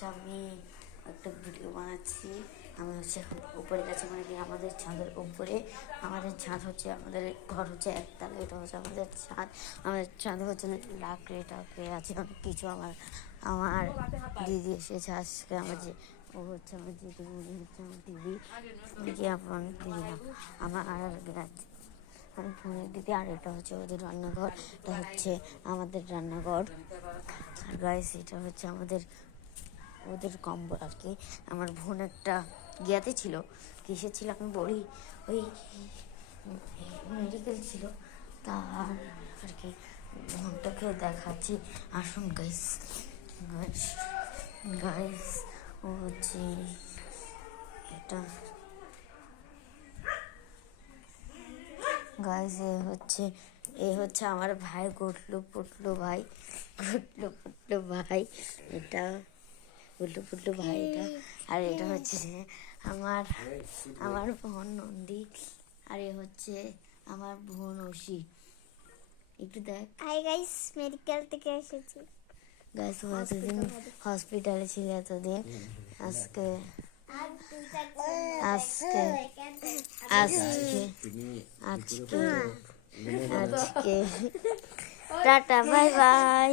হচ্ছে আমি একটা ভিডিও বানাচ্ছি। আমি হচ্ছে উপরে গেছি, মানে কি আমাদের ছাদের উপরে। আমাদের ছাদ হচ্ছে, আমাদের ঘর হচ্ছে একতলা, এটা হচ্ছে আমাদের ছাদ। আমাদের ছাদ হচ্ছে লাকড়ি টাকড়ি আছে অনেক কিছু। আমার আমার দিদি এসেছে আজকে। আমার যে ও হচ্ছে আমার দিদি, উনি হচ্ছে আমার দিদি, কি আমার দিদি না, আমার আমি বোনের দিদি। আর এটা হচ্ছে ওদের রান্নাঘর, এটা হচ্ছে আমাদের রান্নাঘর। আর গাইস এটা হচ্ছে ওদের কম্বল আর কি। আমার বোন একটা গিয়াতে ছিল, কিসে ছিল আমি বলি, ওই মেডিকেল ছিল। তার আর কি বোনটাকে দেখাচ্ছি, আসুন গাইস। গাইস গাইস ও হচ্ছে এটা গাইস, এ হচ্ছে আমার ভাই, গুটলু পুটলু ভাই, গুটলু পুটলু ভাই। এটা গুটলু পুটলু ভাই এটা। আর এটা হচ্ছে আমার আমার বোন নন্দী। আর এ হচ্ছে আমার বোন ঐশী। একটু দেখ। হাই গাইস, মেডিকেল থেকে এসেছি। গাইস ও এতদিন হসপিটালে ছিল এতদিন। আজকে আজকে আজকে আজকে আজকে টাটা বাই বাই।